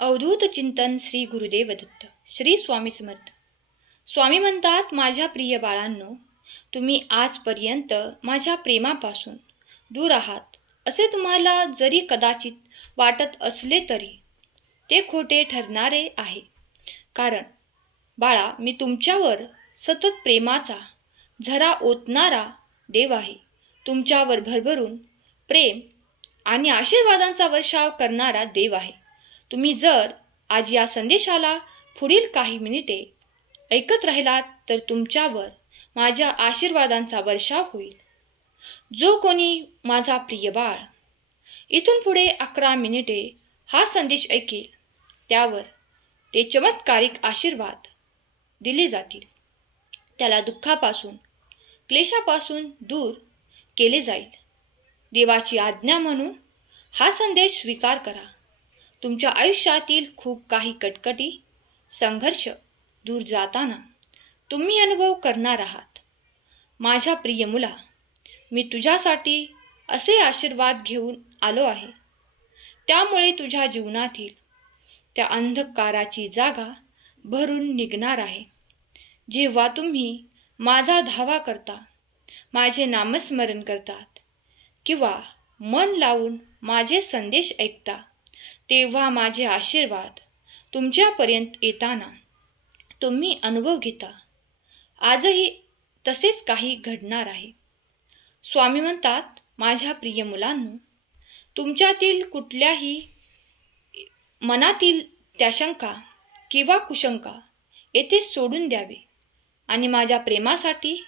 अवधूत चिंतन श्री गुरुदेव दत्त श्री स्वामी समर्थ. स्वामी म्हणतात माझ्या प्रिय बाळांनो तुम्ही आजपर्यंत माझ्या प्रेमापासून दूर आहात. असे तुम्हाला जरी कदाचित वाटत असले तरी ते खोटे ठरणारे आहे. कारण बाळा मी तुमच्यावर सतत प्रेमाचा झरा ओतणारा देव आहे. तुमच्यावर भरभरून प्रेम आणि आशीर्वादांचा वर्षाव करणारा देव आहे. तुम्ही जर आज या संदेशाला पुढील काही मिनिटे ऐकत राहिलात तर तुमच्यावर माझ्या आशीर्वादांचा वर्षाव होईल. जो कोणी माझा प्रिय बाळ इथून पुढे अकरा मिनिटे हा संदेश ऐकेल त्यावर ते चमत्कारिक आशीर्वाद दिले जातील. त्याला दुःखापासून क्लेशापासून दूर केले जाईल. देवाची आज्ञा म्हणून हा संदेश स्वीकार करा. तुमच्या आयुष्यातील खूप काही कटकटी संघर्ष दूर जाताना तुम्ही अनुभव करणार आहात. माझ्या प्रिय मुला मी तुझ्यासाठी असे आशीर्वाद घेऊन आलो आहे. त्यामुळे तुझ्या जीवनातील त्या अंधकाराची जागा भरून निघणार आहे. जेव्हा तुम्ही माझा धावा करता माझे नामस्मरण करतात किंवा मन लावून माझे संदेश ऐकता तेव्हा माझे आशीर्वाद तुमच्यापर्यंत येताना तुम्ही अनुभव घेता. आजही तसेच काही घडणार आहे. स्वामी म्हणतात माझ्या प्रिय मुलांनो तुमच्यातील कुठल्याही मनातील त्या शंका किंवा कुशंका येथे सोडून द्यावे आणि माझ्या प्रेमासाठी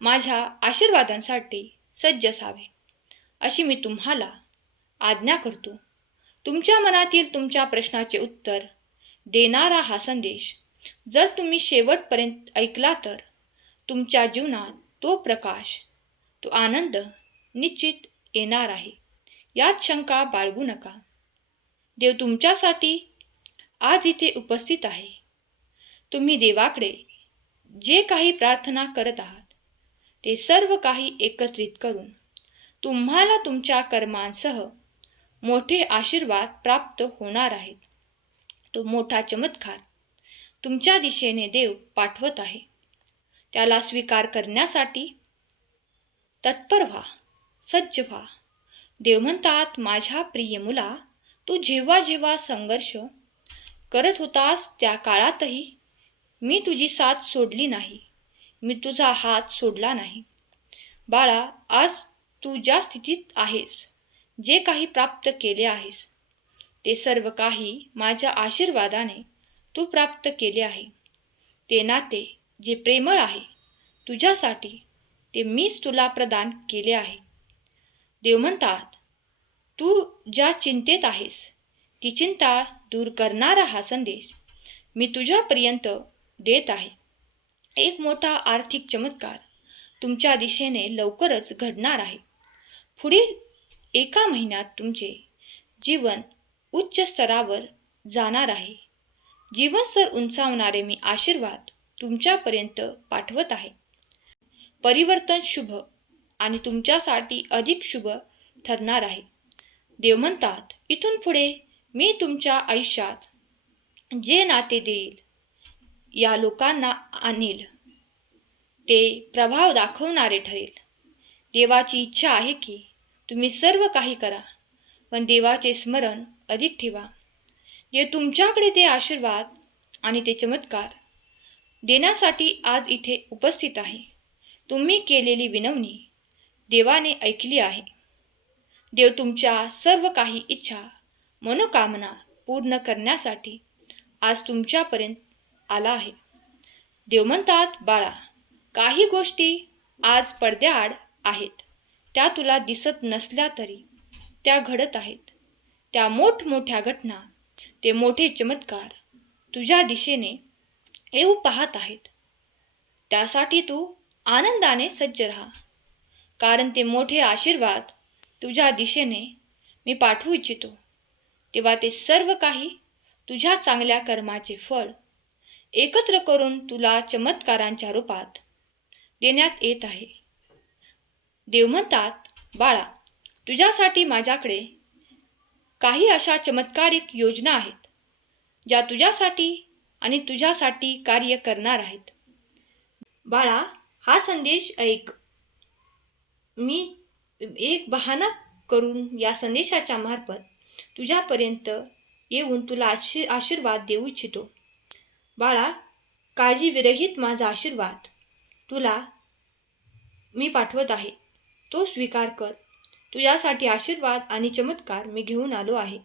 माझ्या आशीर्वादांसाठी सज्ज असावे अशी मी तुम्हाला आज्ञा करतो. तुमच्या मनातील तुमच्या प्रश्नाचे उत्तर देणारा हा संदेश जर तुम्ही शेवटपर्यंत ऐकला तर तुमच्या जीवनात तो प्रकाश तो आनंद निश्चित येणार आहे. यात शंका बाळगू नका. देव तुमच्यासाठी आज इथे उपस्थित आहे. तुम्ही देवाकडे जे काही प्रार्थना करत आहात ते सर्व काही एकत्रित करून तुम्हाला तुमच्या कर्मांसह मोठे आशीर्वाद प्राप्त होणार आहेत तो मोठा चमत्कार तुमच्या दिशेने देव पाठवत आहे. त्याला स्वीकार करण्यासाठी तत्पर व्हा सज्ज व्हा. देव म्हणतात माझ्या प्रिय मुला तू जेव्हा जेव्हा संघर्ष करत होतास त्या काळातही मी तुझी साथ सोडली नाही. मी तुझा हात सोडला नाही. बाळा आज तू ज्या स्थितीत आहेस जे काही प्राप्त केले आहेस ते सर्व काही माझ्या आशीर्वादाने तू प्राप्त केले आहे. ते नाते जे प्रेमळ आहे तुझ्यासाठी ते मीच तुला प्रदान केले आहे. देव म्हणतात तू ज्या चिंतेत आहेस ती चिंता दूर करणारा हा संदेश मी तुझ्यापर्यंत देत आहे. एक मोठा आर्थिक चमत्कार तुमच्या दिशेने लवकरच घडणार आहे. पुढील एका महिन्यात तुमचे जीवन उच्च स्तरावर जाणार आहे. जीवनस्तर उंचावणारे मी आशीर्वाद तुमच्यापर्यंत पाठवत आहे. परिवर्तन शुभ आणि तुमच्यासाठी अधिक शुभ ठरणार आहे. देव म्हणतात इथून पुढे मी तुमच्या आयुष्यात जे नाते देईल या लोकांना आणील. ते प्रभाव दाखवणारे ठरेल. देवाची इच्छा आहे की तुम्ही सर्व काही करा पण देवाचे स्मरण अधिक ठेवा. जे तुमच्याकडे ते आशीर्वाद आणि ते चमत्कार देण्यासाठी आज इथे उपस्थित आहे. तुम्ही केलेली विनवणी देवाने ऐकली आहे. देव तुमच्या सर्व काही इच्छा मनोकामना पूर्ण करण्यासाठी आज तुमच्यापर्यंत आला आहे. देव म्हणतात बाळा काही गोष्टी आज पडद्याआड आहेत. त्या तुला दिसत नसल्या तरी त्या घडत आहेत. त्या मोठमोठ्या घटना ते मोठे चमत्कार तुझ्या दिशेने येऊ पाहत आहेत. त्यासाठी तू आनंदाने सज्ज राहा. कारण ते मोठे आशीर्वाद तुझ्या दिशेने मी पाठवू इच्छितो. तेव्हा ते सर्व काही तुझ्या चांगल्या कर्माचे फळ एकत्र करून तुला चमत्कारांच्या रूपात देण्यात येत आहे. देव म्हणतात बाळा तुझ्यासाठी माझ्याकडे काही अशा चमत्कारिक योजना आहेत ज्या तुझ्यासाठी आणि तुझ्यासाठी कार्य करणार आहेत. बाळा हा संदेश ऐक. मी एक बहाणा करून या संदेशाच्या मार्फत तुझ्यापर्यंत येऊन तुला आशी आशीर्वाद देऊ इच्छितो. बाळा काळजीविरहित माझा आशीर्वाद. तुला मी पाठवत आहे. तो स्वीकार कर. तुझ्यासाठी आशीर्वाद आणि चमत्कार मी घेऊन आलो आहे.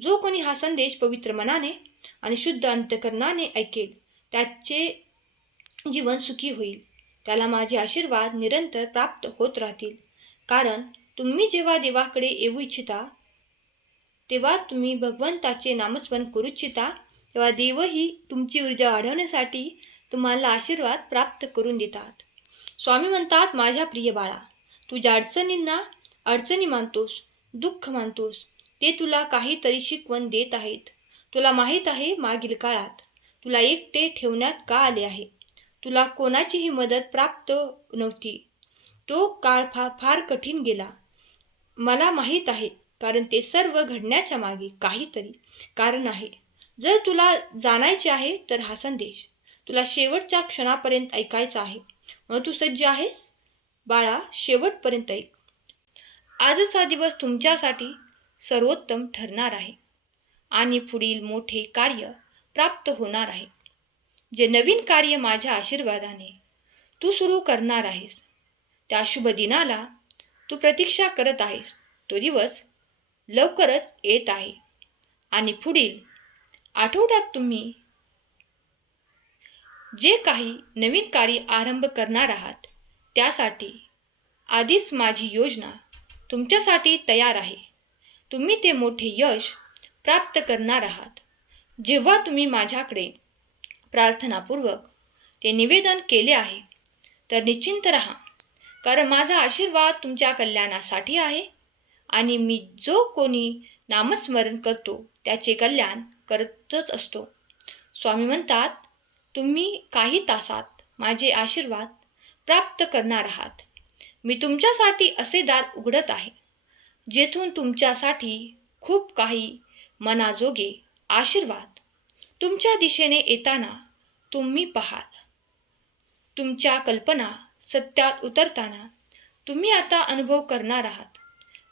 जो कोणी हा संदेश पवित्र मनाने आणि शुद्ध अंतकरणाने ऐकेल त्याचे जीवन सुखी होईल. त्याला माझे आशीर्वाद निरंतर प्राप्त होत राहतील. कारण तुम्ही जेव्हा देवाकडे येऊ इच्छिता तेव्हा तुम्ही भगवंताचे नामस्मरण करू इच्छिता तेव्हा देवही तुमची ऊर्जा वाढवण्यासाठी तुम्हाला आशीर्वाद प्राप्त करून देतात. स्वामी म्हणतात माझ्या प्रिय बाळा तुझ्या अडचणींना अडचणी मानतोस दुःख मानतोस ते तुला काहीतरी शिकवण देत आहेत. तुला माहीत आहे मागील काळात तुला एकटे ठेवण्यात का आले आहे? तुला कोणाचीही मदत प्राप्त नव्हती. तो काळ फा फार कठीण गेला. मला माहीत आहे कारण ते सर्व घडण्याच्या मागे काहीतरी कारण आहे. जर तुला जाणायचे आहे तर हा संदेश तुला शेवटच्या क्षणापर्यंत ऐकायचा आहे. मग तू सज्ज आहेस? बाळा शेवटपर्यंत ऐक. आजचा दिवस तुमच्यासाठी सर्वोत्तम ठरणार आहे. आणि पुढील मोठे कार्य प्राप्त होणार आहे. जे नवीन कार्य माझ्या आशीर्वादाने तू सुरू करणार आहेस. त्या शुभ दिनाला तू प्रतीक्षा करत आहेस. तो दिवस लवकरच येत आहे. आणि पुढील आठवड्यात तुम्ही जे काही नवीन कार्य आरंभ करणार आहात त्यासाठी आधीच माझी योजना तुमच्यासाठी तयार आहे. तुम्ही ते मोठे यश प्राप्त करणार आहात. जेव्हा तुम्ही माझ्याकडे प्रार्थनापूर्वक ते निवेदन केले आहे तर निश्चिंत रहा कारण माझा आशीर्वाद तुमच्या कल्याणासाठी आहे आणि मी जो कोणी नामस्मरण करतो त्याचे कल्याण करतच असतो. स्वामी म्हणतात तुम्ही काही तासात माझे आशीर्वाद प्राप्त करणार आहात. मी तुमच्यासाठी असे दार उघडत आहे जेथून तुमच्यासाठी खूप काही मनाजोगे आशीर्वाद तुमच्या दिशेने येताना तुम्ही पाहाल. तुमच्या कल्पना सत्यात उतरताना तुम्ही आता अनुभव करणार आहात.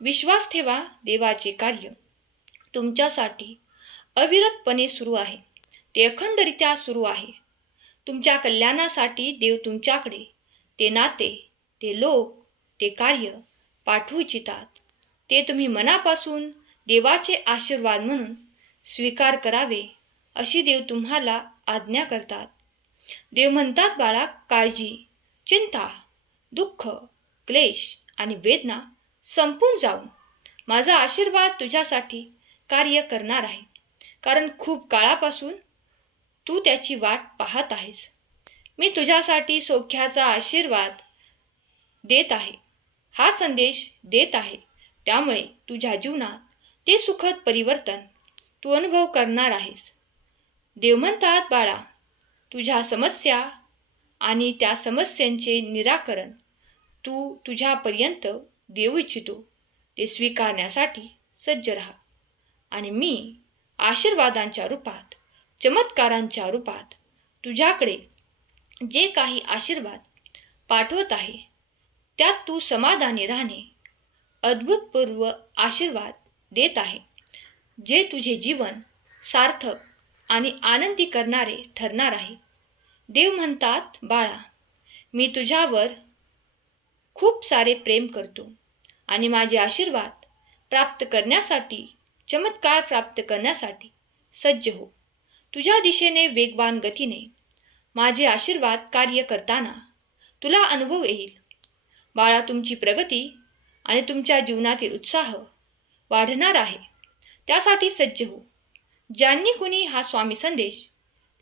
विश्वास ठेवा देवाचे कार्य. तुमच्यासाठी अविरतपणे सुरू आहे. ते अखंडरित्या सुरू आहे. तुमच्या कल्याणासाठी देव तुमच्याकडे ते नाते ते लोक ते कार्य पाठवू इच्छितात ते तुम्ही मनापासून देवाचे आशीर्वाद म्हणून स्वीकार करावे अशी देव तुम्हाला आज्ञा करतात. देव म्हणतात बाळा काळजी चिंता दुःख क्लेश आणि वेदना संपून जाऊन माझा आशीर्वाद तुझ्यासाठी कार्य करणार आहे. कारण खूप काळापासून तू त्याची वाट पाहत आहेस. मी तुझ्यासाठी सौख्याचा आशीर्वाद देत आहे. हा संदेश देत आहे. त्यामुळे तुझ्या जीवनात ते सुखद परिवर्तन तू अनुभव करणार आहेस. देव म्हणतात बाळा तुझ्या समस्या आणि त्या समस्यांचे निराकरण तू तुझ्यापर्यंत देऊ इच्छितो. ते स्वीकारण्यासाठी सज्ज राहा. आणि मी आशीर्वादांच्या रूपात चमत्कारांच्या रूपात तुझ्याकडे जे काही आशीर्वाद पाठवत आहे त्यात तू समाधानी राहणे अद्भुतपूर्व आशीर्वाद देत आहे जे तुझे जीवन सार्थक आणि आनंदी करणारे ठरणार आहे. देव म्हणतात बाळा मी तुझ्यावर खूप सारे प्रेम करतो आणि माझे आशीर्वाद प्राप्त करण्यासाठी चमत्कार प्राप्त करण्यासाठी सज्ज हो. तुझ्या दिशेने वेगवान गतीने माझे आशीर्वाद कार्य करताना तुला अनुभव येईल. बाळा तुमची प्रगती आणि तुमच्या जीवनातील उत्साह वाढणार आहे. त्यासाठी सज्ज हो. ज्यांनी कुणी हा स्वामी संदेश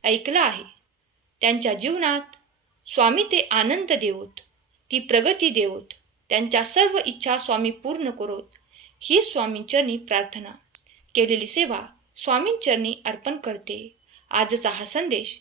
ऐकला आहे त्यांच्या जीवनात स्वामी ते आनंद देवोत ती प्रगती देवोत त्यांच्या सर्व इच्छा स्वामी पूर्ण करोत. ही स्वामींचरणी प्रार्थना केलेली सेवा स्वामींचरणी अर्पण करते. आजचा हा संदेश